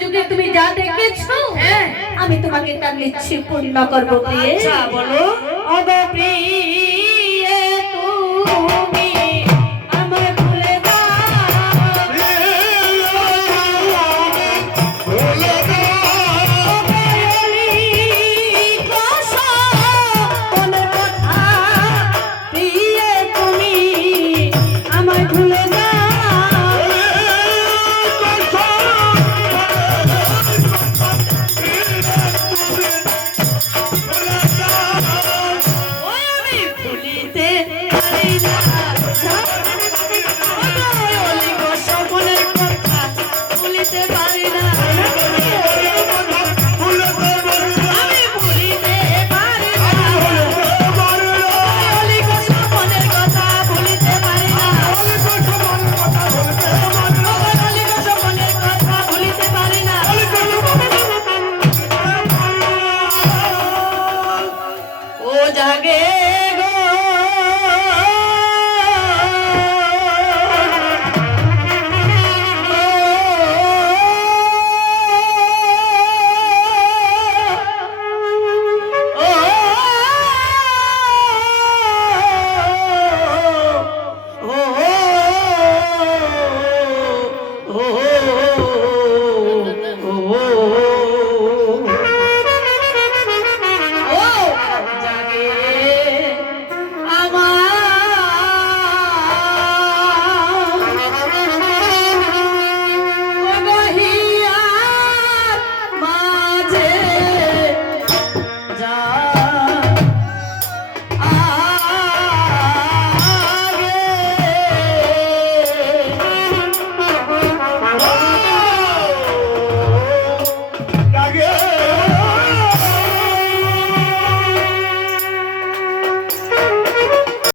যুগে তুমি যা দেখেছো আমি তোমাকে তার নিশ্চয় পূর্ণ করবো প্রিয়ে। আচ্ছা বলো। ওগো প্রিয়ে তুমি আমায় ভুলে যাও, ভুলে যাও, বলি কথা, মনের কথা, প্রিয়ে তুমি আমায় ভুলে যাও। ওই আমি ভুলিতে পারি না, ওগো বলি কথা, মনের কথা ভুলিতে পারি না।